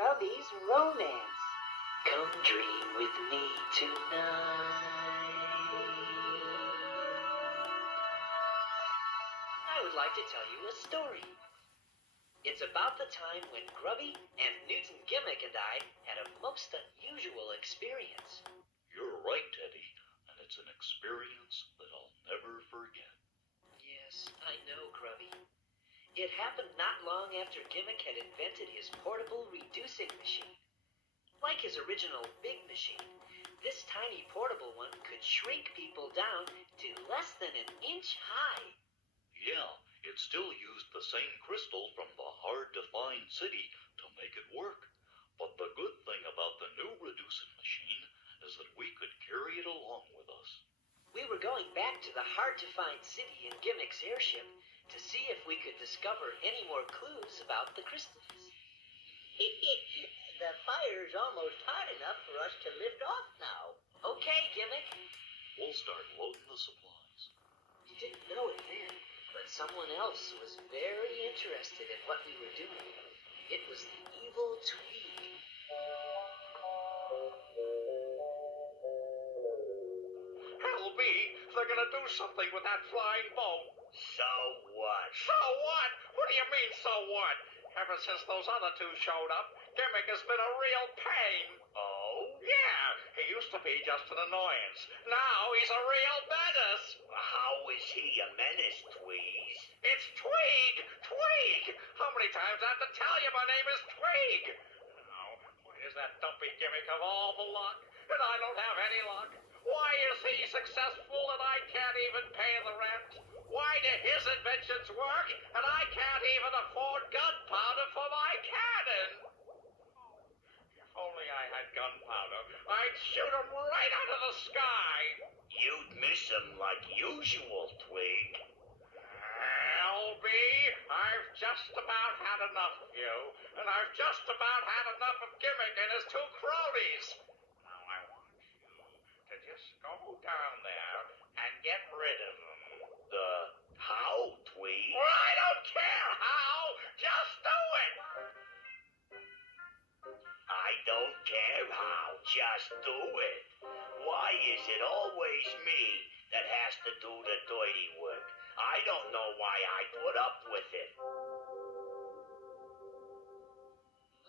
Grubby's romance. Come dream with me tonight. I would like to tell you a story. It's about the time when Grubby and Newton Gimmick and I had a most unusual experience. You're right, Teddy, and it's an experience that I'll never forget. Yes, I know, Grubby. It happened not long after Gimmick had invented his portable reducing machine. Like his original big machine, this tiny portable one could shrink people down to less than an inch high. Yeah, it still used the same crystal from the hard-to-find city to make it work. But the good thing about the new reducing machine is that we could carry it along with us. We were going back to the hard-to-find city in Gimmick's airship to see if we could discover any more clues about the crystals. The fire's almost hot enough for us to lift off now. Okay, Gimmick. We'll start loading the supplies. You didn't know it then, but someone else was very interested in what we were doing. It was the evil Tweed. Hell be, they're gonna do something with that flying boat. So what? So what? What do you mean, so what? Ever since those other two showed up, Gimmick has been a real pain. Oh? Yeah, he used to be just an annoyance. Now he's a real menace. How is he a menace, Tweez? It's Tweeg! Tweeg! How many times I have to tell you my name is Tweeg? Now, why is that dumpy Gimmick of all the luck? And I don't have any luck. Why is he successful and I can't even pay the rent? Why do his inventions work and I can't even afford gunpowder for my cannon? If only I had gunpowder, I'd shoot him right out of the sky. You'd miss him like usual, Twig. LB, I've just about had enough of you, and I've just about had enough of Gimmick and his two cronies. Now I want you to just go down there and get rid of them. How, Tweeg? Well, I don't care how, just do it. I don't care how, just do it. Why is it always me that has to do the dirty work? I don't know why I put up with it.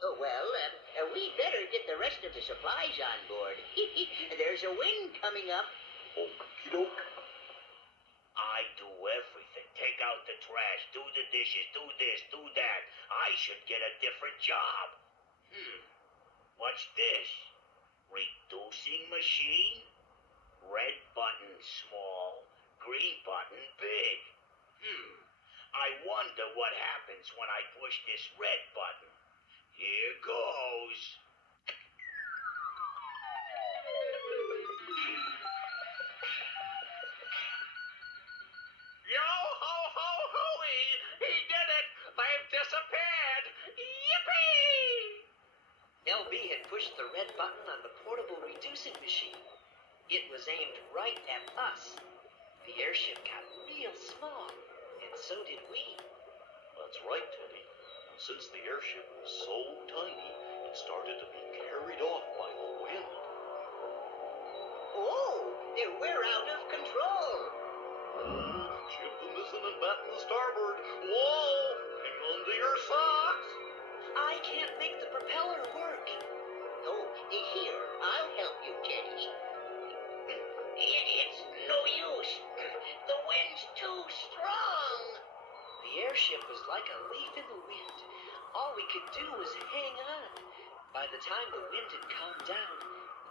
Oh, well, we better get the rest of the supplies on board. There's a wind coming up. Okie doke. I do everything. Take out the trash, do the dishes, do this, do that. I should get a different job. What's this? Reducing machine? Red button small, green button big. I wonder what happens when I push this red button. Here goes. Yo-ho-ho-hooey! He did it! They've disappeared! Yippee! LB had pushed the red button on the portable reducing machine. It was aimed right at us. The airship got real small, and so did we. That's right, Teddy. And since the airship was so tiny, it started to be carried off by the wind. Oh, we're out of control. Ship the missing and batten the starboard. Whoa! Hang on to your socks. I can't make the propeller work. Oh, here, I'll help you, Teddy. It's no use. The wind's too strong. The airship was like a leaf in the wind. All we could do was hang on. By the time the wind had calmed down,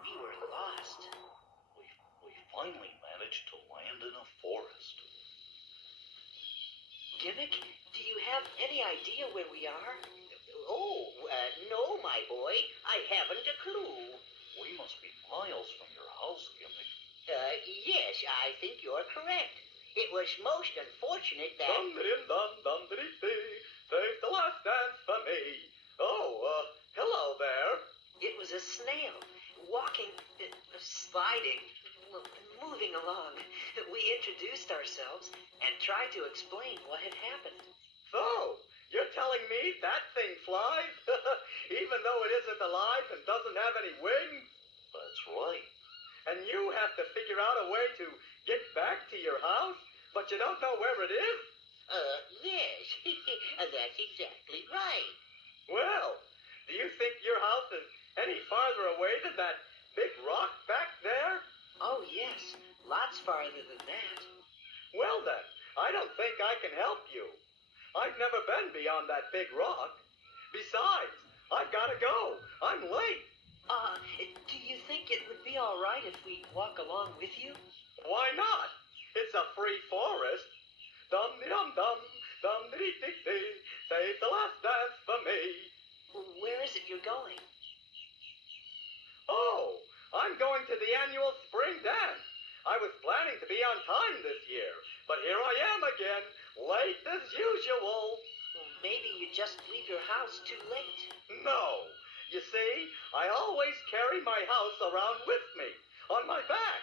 we were lost. We finally managed to land in a forest. Gimmick, do you have any idea where we are? Oh, no, my boy. I haven't a clue. We must be miles from your house, Gimmick. Yes, I think you're correct. It was most unfortunate that... Dum-dum-dum-dum-dee-dee. Save the last dance for me. Oh, hello there. It was a snail, walking, sliding, moving along. We introduced ourselves and tried to explain what had happened. So, you're telling me that thing flies? Even though it isn't alive and doesn't have any wings? That's right. And you have to figure out a way to get back to your house, but you don't know where it is? Yes. That's exactly right. Well, do you think your house is any farther away than that big rock back there? Oh, yes. Lots farther than that. Well then, I don't think I can help you. I've never been beyond that big rock. Besides, I've got to go. I'm late. Do you think it would be all right if we walk along with you? Why not? It's a free forest. Dum-de-dum-dum, dum-de-dee-dee-dee, save the last dance for me. Where is it you're going? Oh, I'm going to the annual spring dance. I was planning to be on time this year, but here I am again, late as usual. Maybe you just leave your house too late. No. You see, I always carry my house around with me, on my back.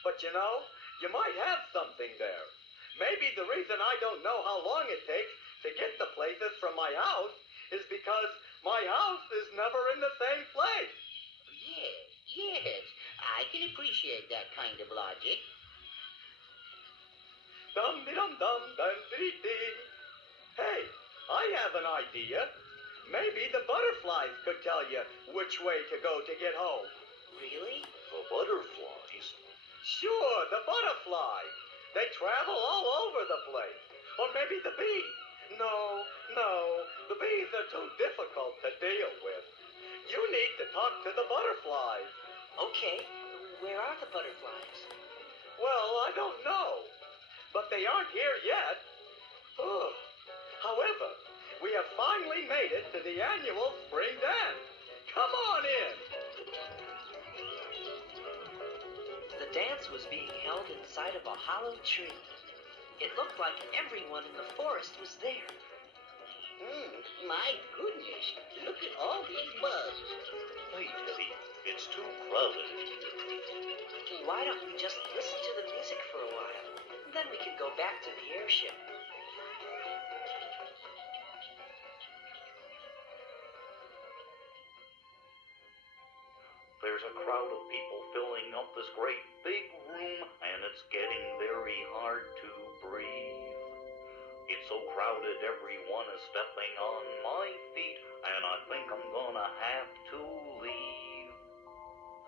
But you know, you might have something there. Maybe the reason I don't know how long it takes to get to places from my house is because my house is never in the same place. Yes. I can appreciate that kind of logic. Dum-de-dum-dum, dum-de-dee-dee. Hey, I have an idea. Maybe the butterflies could tell you which way to go to get home. Really? The butterflies? Sure, the butterflies. They travel all over the place. Or maybe the bees. No, the bees are too difficult to deal with. You need to talk to the butterflies. Okay. Where are the butterflies? Well, I don't know. But they aren't here yet. Ugh. However, we have finally made it to the annual spring dance. Come on in. The dance was being held inside of a hollow tree. It looked like everyone in the forest was there. My goodness. Look at all these bugs. Hey, Teddy, it's too crowded. Why don't we just listen to the music for a while? Then we can go back to the airship. There's a crowd of people filling up this great big room, and it's getting very hard to breathe. It's so crowded, everyone is stepping on my feet, and I think I'm gonna have to leave.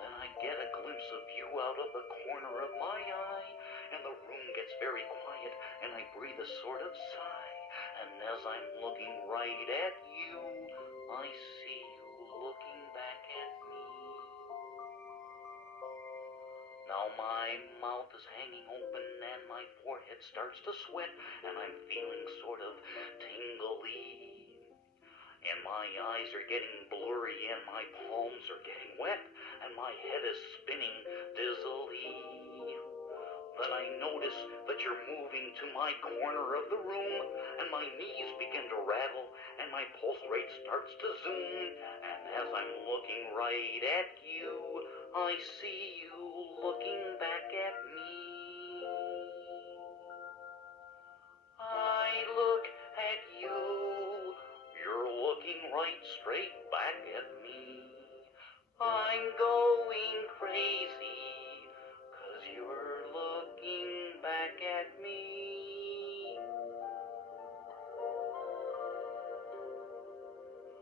Then I get a glimpse of you out of the corner of my eye, and the room gets very quiet, and I breathe a sort of sigh. And as I'm looking right at you, I see you looking back at me. Now my mouth is hanging open and my forehead starts to sweat and I'm feeling sort of tingly. And my eyes are getting blurry and my palms are getting wet and my head is spinning dizzily. Then I notice that you're moving to my corner of the room and my knees begin to rattle and my pulse rate starts to zoom. And as I'm looking right at you, I see you looking back at me. I look at you, you're looking right straight back at me. I'm going crazy, 'cause you're looking back at me.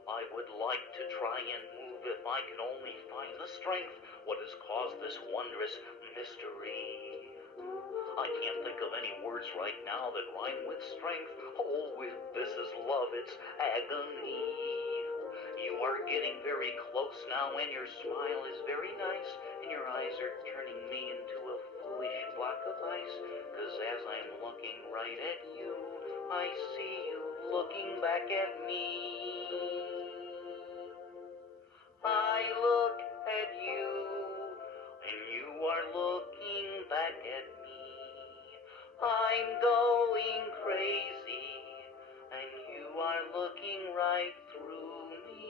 I would like to try and move if I could only find the strength. What has caused this wondrous mystery? I can't think of any words right now that rhyme with strength. Oh, if this is love, it's agony. You are getting very close now, and your smile is very nice, and your eyes are turning me into a foolish block of ice. 'Cause as I'm looking right at you, I see you looking back at me. I look at you, and you are looking back at me. I'm going crazy, and you are looking right through me.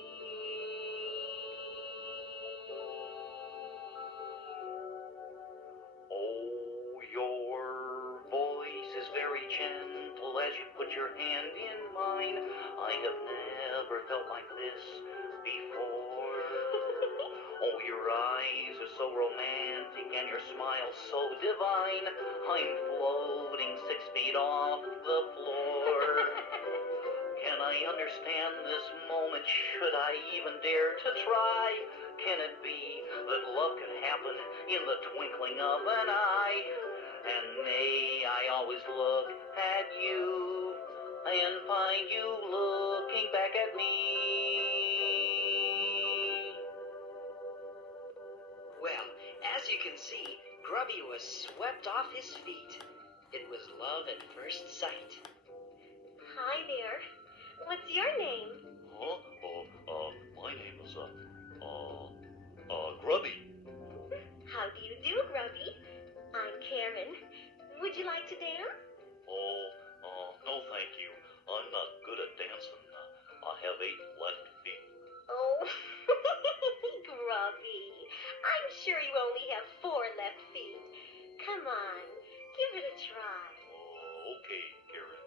Oh, your voice is very gentle as you put your hand in mine. I have never felt like this before. Oh, your eyes are so romantic and your smile so divine. I'm floating 6 feet off the floor. Can I understand this moment? Should I even dare to try? Can it be that love can happen in the twinkling of an eye? And may I always look at you and find you looking back at me. Well, as you can see, Grubby was swept off his feet. It was love at first sight. Hi there. What's your name? Huh? My name is, Grubby. How do you do, Grubby? I'm Karen. Would you like to dance? No thank you. I'm not good at dancing. I have 8 left feet. Oh, Grubby. I'm sure you only have 4 left feet. Come on, give it a try. Okay, Karen.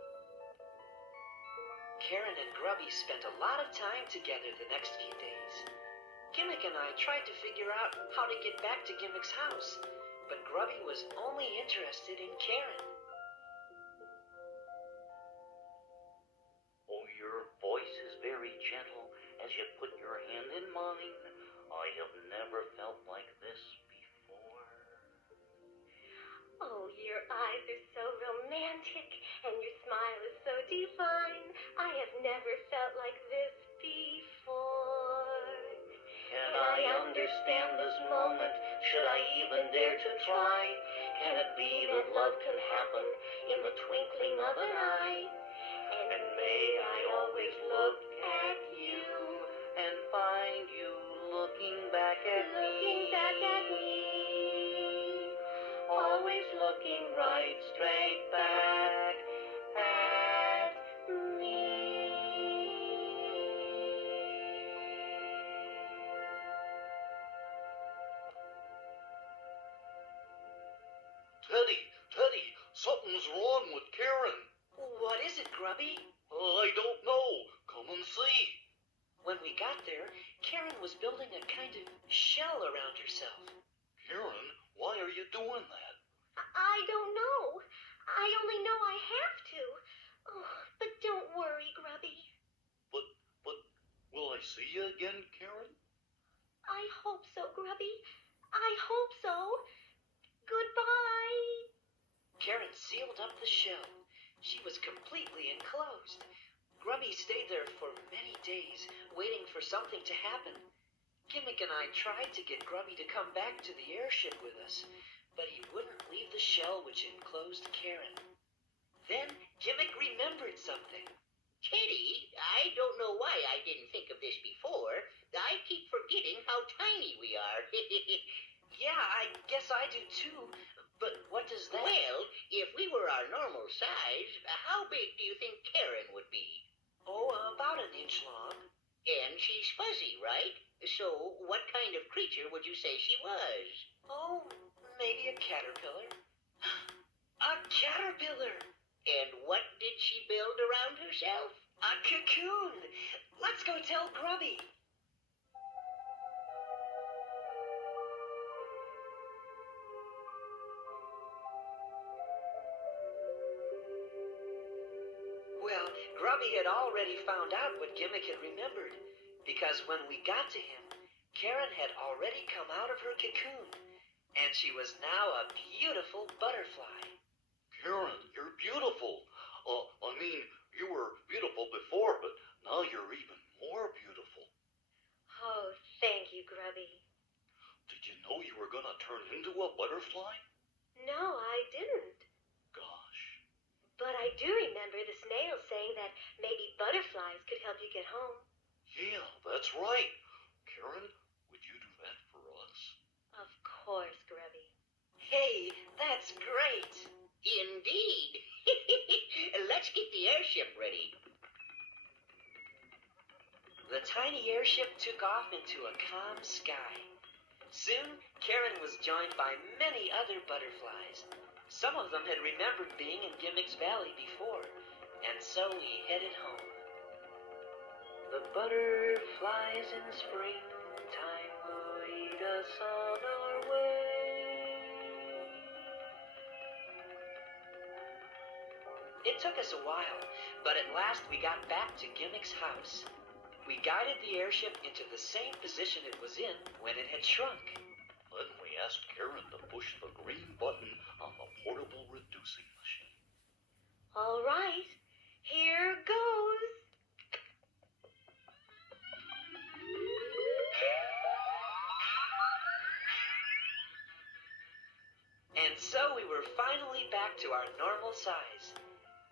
Karen and Grubby spent a lot of time together the next few days. Gimmick and I tried to figure out how to get back to Gimmick's house, but Grubby was only interested in Karen. Oh, your voice is very gentle as you put your hand in mine. I have never felt like this before. Oh, your eyes are so romantic, and your smile is so divine. I have never felt like this before. Can I understand this moment? Should I even dare to try? Can it be that love can happen in the twinkling of an eye? And may I always look at you and find you looking back at me. Looking back at me. Always looking right straight back at me. Teddy, something's wrong with Karen. What is it, Grubby? I don't know. Come and see. When we got there, Karen was building a kind of shell around herself. Karen, why are you doing that? I don't know. I only know I have to. Oh, but don't worry, Grubby. But, will I see you again, Karen? I hope so, Grubby. I hope so. Goodbye. Karen sealed up the shell. She was completely enclosed. Grubby stayed there for many days, waiting for something to happen. Gimmick and I tried to get Grubby to come back to the airship with us, but he wouldn't leave the shell which enclosed Karen. Then Gimmick remembered something. Teddy, I don't know why I didn't think of this before. I keep forgetting how tiny we are. Yeah, I guess I do too, but what does that... Well, if we were our normal size, how big do you think Karen would be? Oh, about an inch long. And she's fuzzy, right? So what kind of creature would you say she was? Oh, maybe a caterpillar. A caterpillar! And what did she build around herself? A cocoon! Let's go tell Grubby. Well, Grubby had already found out what Gimmick had remembered, because when we got to him, Karen had already come out of her cocoon, and she was now a beautiful butterfly. Karen, you're beautiful. You were beautiful before, but now you're even more beautiful. Oh, thank you, Grubby. Did you know you were gonna turn into a butterfly? No, I didn't. Gosh. But I do remember the snail saying that maybe butterflies could help you get home. Yeah, that's right. Karen, would you do that for us? Of course, Grubby. Hey, that's great! Indeed. Let's get the airship ready. The tiny airship took off into a calm sky. Soon, Karen was joined by many other butterflies. Some of them had remembered being in Gimmick's Valley before, and so we headed home. The butterflies in springtime will lead us on our way. It took us a while, but at last we got back to Gimmick's house. We guided the airship into the same position it was in when it had shrunk. Then we asked Karen to push the green button on the portable reducing machine. All right, here goes. And so we were finally back to our normal size.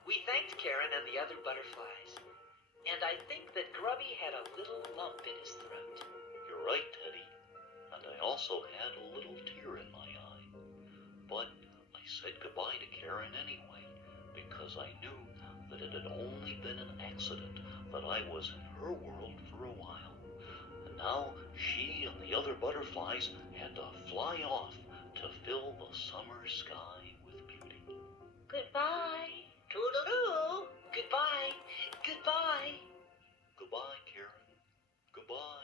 We thanked Karen and the other butterflies. And I think that Grubby had a little lump in his throat. You're right, Teddy. And I also had a little tear in my eye. But I said goodbye to Karen anyway, because I knew that it had only been an accident that I was in her world for a while. And now she and the other butterflies had to fly off to fill the summer sky with beauty. Goodbye. Toodaloo! Goodbye! Goodbye! Goodbye, Karen. Goodbye.